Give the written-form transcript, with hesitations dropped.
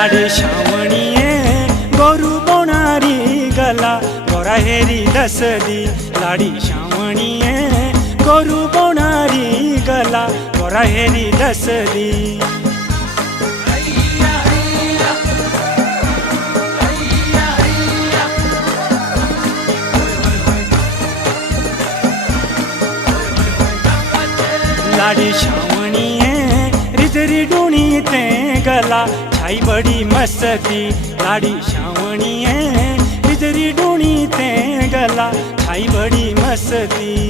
लाडी श्रावणीये गोरू बोणारी गला गोरा हेरी दसदी लाडी श्रावणीये गोरू बोणारी गला गोरा हेरी दसदी लाडी श्रावणीये रिजरी डूणी ते गला छाई बड़ी मस्ती लाडी श्रावणीये रिजरी डूणी ते गला छाई बड़ी मस्ती।